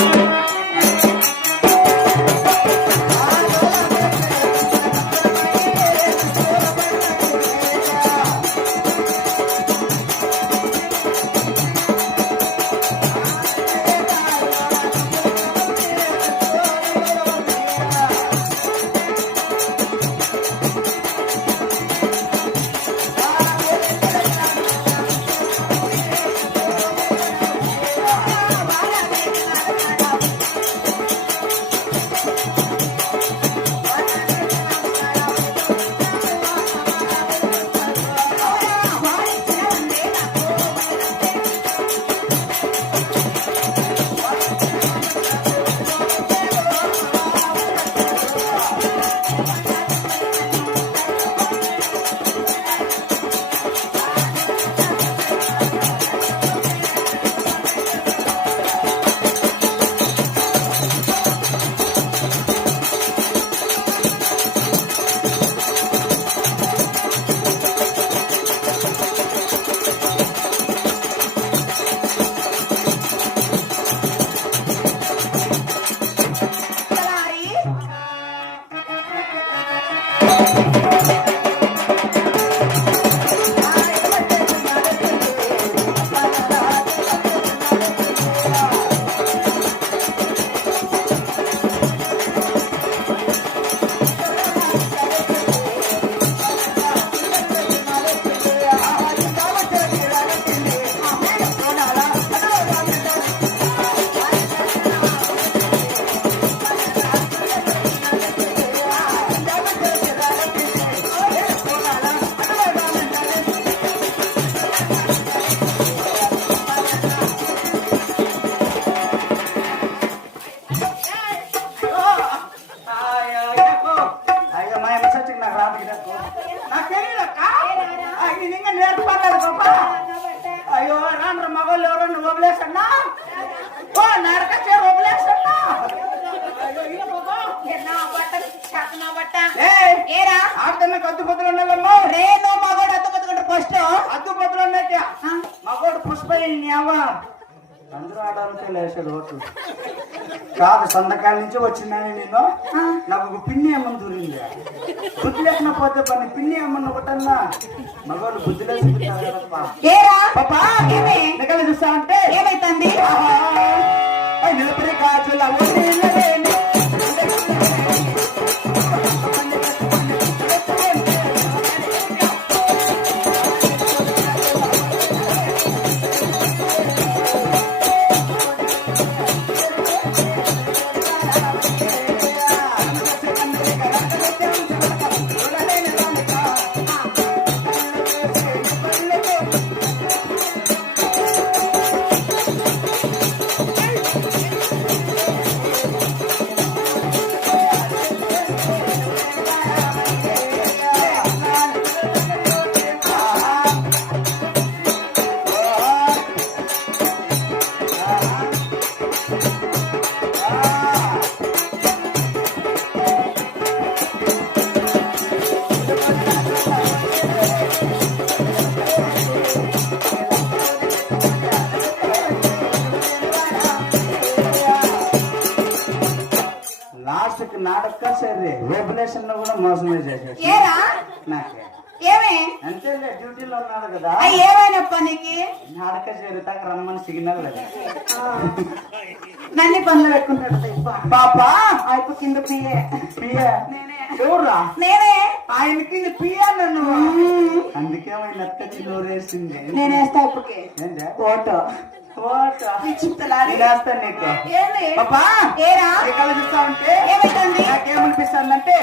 Thank you. ఏరా? కద్దు మగోడు first అద్దు బదులు ఉన్నట్టే మగోడు పుష్ప అవ్వ. అందరూ ఆడాలంటే లేచాడు ఓట్లు. కాదు సంతకాల నుంచి వచ్చిందని నేను నాకు ఒక పిన్ని అమ్మని దూరింది బుద్ధి లేకుండా పోతే పని పిన్ని అమ్మని ఒకటన్నా మగవాళ్ళు బుద్ధి లేకుండా చూస్తా అంటే ఏమైతుంది? నిలబడి కాచుల అంతేలే డ్యూటీలో ఉన్నాడు కదా. అయ్యి ఏమైనప్ప నీకు? నాటక చేరుతాక రమ్మని సిగ్నల్ లేదు. నన్ను పనులు పెట్టుకుంటాడు. పాపా? కింద పియ నేనే. ఎవరా నేనే. ఆయనకి ఇది పియ నన్ను. అందుకే ఆయన ఇప్పటికి. ఓటో ఏరా? ఎక్కడ చూస్తా ఉంటే ఏమైతుంది? నాకేమనిపిస్తుందంటే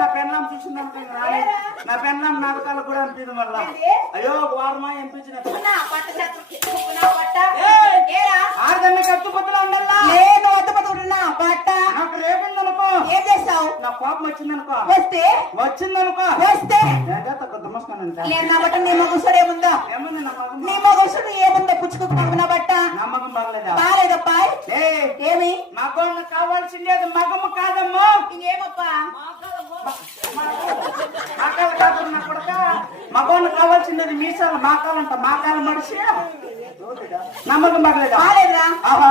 నా పెన్నం చూసిందంటే ఇంక రాలే. నా పెన్నం నాటకాలు కూడా అనిపించదు మళ్ళా? అయ్యో వారమా ఎంపించిన నా పట్ట చేతులు నా పట్ట. ఏయ్! ఏరా? ఆడదాన్ని కట్టు పొద్దున ఉండాలా? నేను నాకు రేపిందనుకో. ఏం చేస్తావు? నా కోపం వచ్చిందనుకో. వస్తే? వచ్చిందనుకో. వస్తే? నా బట్ట నీ మగుసుడు ఏముందో? ఏముంది నా మగుసుడు ఏముందో బట్ట నమ్మకం బాగలేదా? బాగాలేదప్పా ఏమి? మగం కావాల్సింది మగము కాదమ్మా. ఇంకేమప్పా మాకాలు కాదు నా కొడక. మగవాళ్ళు కావాల్సింది మీసాలు మాకాలంట మాకాల మడిసి నమ్మకం బాగలేదా బాగాలేదురా ఆహా.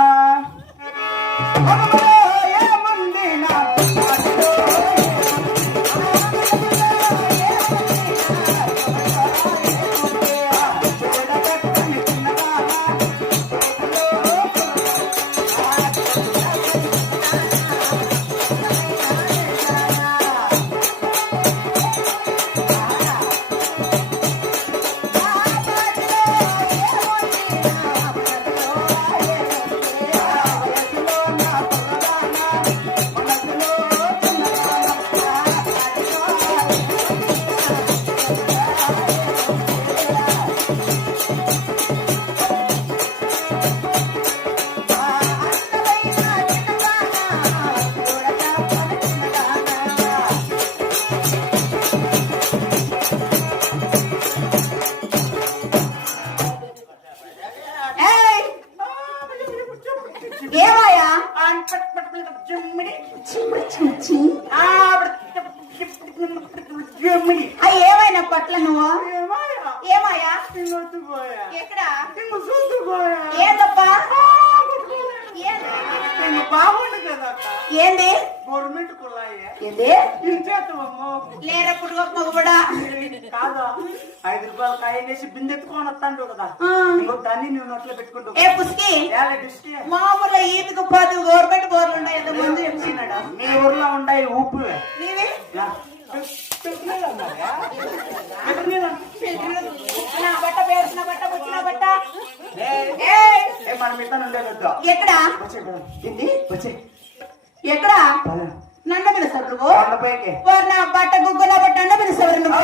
ఏంది? గవర్నమెంట్ కుళ్ళాయి ఏంది? ఇంచేతమ్మో లేరప్పుడు మగబడా కాదా? ఐదు రూపాయలు కాయలేసి బిందెత్తుకొని వస్తాడు కదా. ఆ. ఇంకో దాన్ని నువ్వు నోట్లో పెట్టుకుంటూ ఏ పుస్కి? మామూలు ఈతకు పది గవర్నమెంట్ బోర్లు ఉన్నాయి ఎంత ముందు చెప్తున్నాడు మీ ఊర్లో ఉండాయి ఉప్పు నీవి? నా. బట్ట పేరుసిన బట్ట వచ్చిన బట్ట. ఏయ్! మన మీద ఉండేదొద్దు ఎక్కడ? వచ్చే వచ్చే ఎక్కడ నన్ను పిలుస్తారు నా బట్ట గుగ్గు నా బట్ట పిలుస్తారు నువ్వు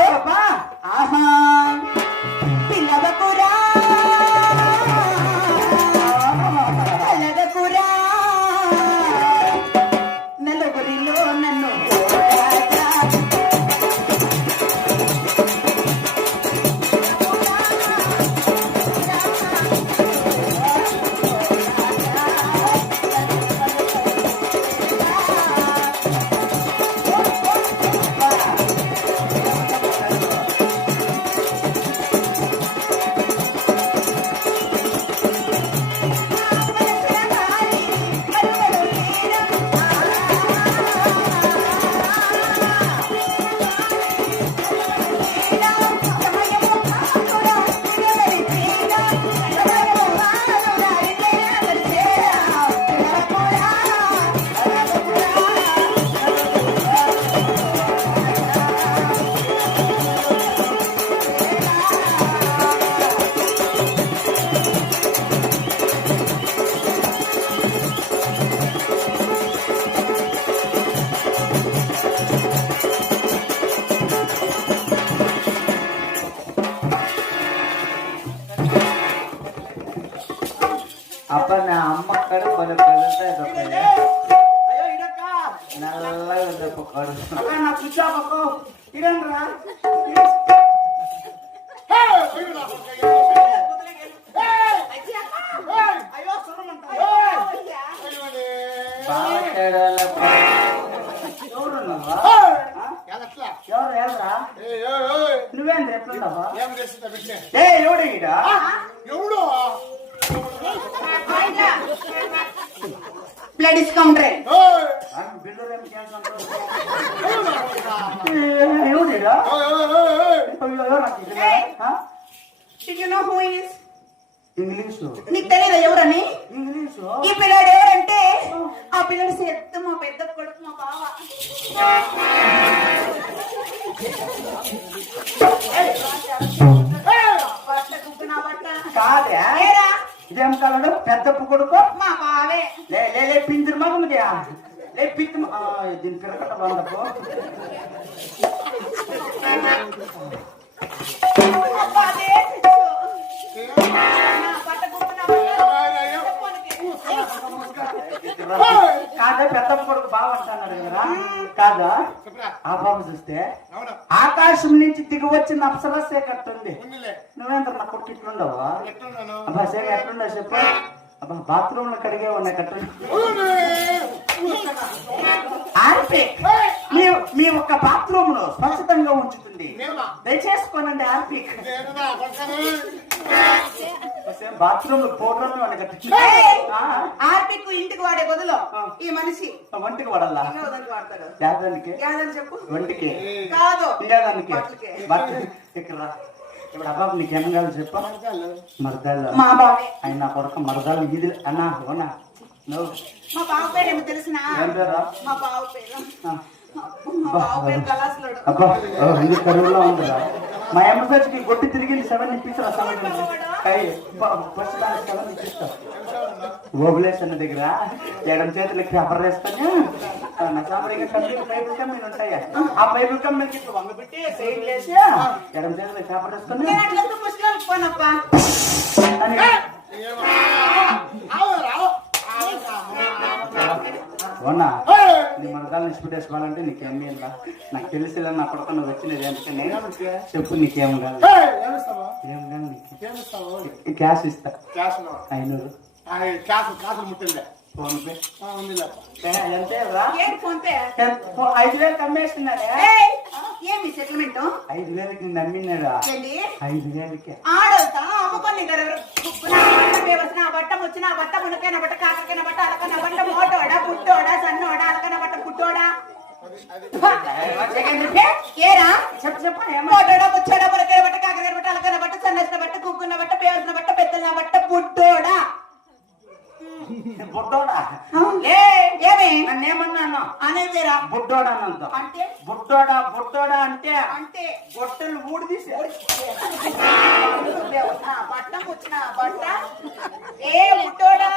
నా అమ్మ కడ కొన్ని ప్రజెంట్ అయ్యో ఇడక్క నల్లగా ఉంది అక్క నా బాగా తేడాల ఎవరు నువ్వా? ఏ ఎవడు ఈడ ఎవడు who he is? ఇంగ్లీషు నీకు తెలియదా ఎవరని? ఇంగ్లీషు ఈ పిల్లాడు ఎవరంటే? ఆ పిల్లడు సెత్త మా పెద్ద కొడుకు మా బావ. బట్ట గుగ్గు నా బట్ట కాదే ఏరా ఇదేం కలడు పెద్ద కొడుకు మా బావే. లే లే లే పిందిరి మగముది లే ఆ, దీని పిరకట బందపు అబ్బా, ఆ చూస్తే ఆకాశం నుంచి దిగి వచ్చిన అప్సరసే కట్టుంది నువ్వేంద్ర నా కొడుకు ఇట్లుండవా అబ్బా సరే ఎట్లుండవు చెప్పు. అబ్బా బాత్రూమ్లో కడిగే ఉన్నాయి కట్టు. మీ ఒక్క బాత్రూమ్లో స్వచ్ఛతంగా ఉంచుతుంది. దయచేసుకోనండి ఆర్పిక్ బాత్రూమ్లో ఇంటికి వాడే బదులు ఈ మనిషి. వంటికి వాడతాడు. యాదానికి? యాదని చెప్పు. వంటికి కాదు. ఇక్కడ. ఇప్పుడు నీకు చెప్పు. మరదాలు. మా బావే. ఆయన నా కొడుకు మరదాలు. ఇది అన్నా అవునా? నువ్వు మా బావ పేరు ఏమో తెలిసిన? ఏం పేరా? మా బావ పేరు. ఆ. మా బావ పేరు కళాసులుడు అబ్బా ఓ, ఇది కరువులో ఉందిరా. మా అమ్మ సచ్చికి కొట్టి తిరిగి సెవెన్ ఇప్పించరా సెవెన్ కై ఫస్ట్ దానికి సెవెన్ ఇప్పిస్తా ఓబులేస్ అన్న దగ్గర ఎడం చేతులకి పేపర్ వేసుకొని నా సామరిగా కంపెనీ పైపుల్ కమ్మీలు ఉంటాయి. ఆ పైపుల్ కమ్మీలకి ఇట్లా వంగ పెట్టి సైడ్ వేసి ఎడం చేతులకి పోనప్పా? అవునా? నీ మరదాలు నిష్పట్టేసుకోవాలంటే నీకేం ఇలా నాకు తెలిసి నా కొడుకు నువ్వు వచ్చినది అందుకని చెప్పు నీకేం కాదు. ఏం కాదు నీకు. క్యాష్ ఇస్తా. ఐనూరు. PhonePe. ఐదు వేలు కమ్మేస్తున్నాడే ఏయ్! ఏమి సెటిల్మెంట్ ఐదు వేలకి నమ్మినాడా ఐదు వేలకి. ఆడవుతా అమ్ముకొని వచ్చిన బట్ట వచ్చిన బట్ట మునకైన బట్ట కాకరైన బట్ట అలకన బట్ట మోటోడా పుట్టోడా సన్నోడా అలకన పుట్టోడా ఏరా? చెప్పు చెప్పు. మోటోడా పుచ్చోడా మునకైన బట్ట కాకరైన బట్ట అలకన బట్ట సన్నసిన బట్ట కుక్కున్న బట్ట పేరుసిన బట్ట పెద్దల బట్ట పుట్టోడా బుడ్డోడా? ఏ? ఏమి? నన్నేమన్నాను? అనేదిరా బుడ్డోడా అన్నంత. అంటే? బుడ్డోడా బుడ్డోడా అంటే? అంటే? బొట్టలు ఊడి తీసే. బట్ట వచ్చిన బట్ట? ఏ పుట్టోడా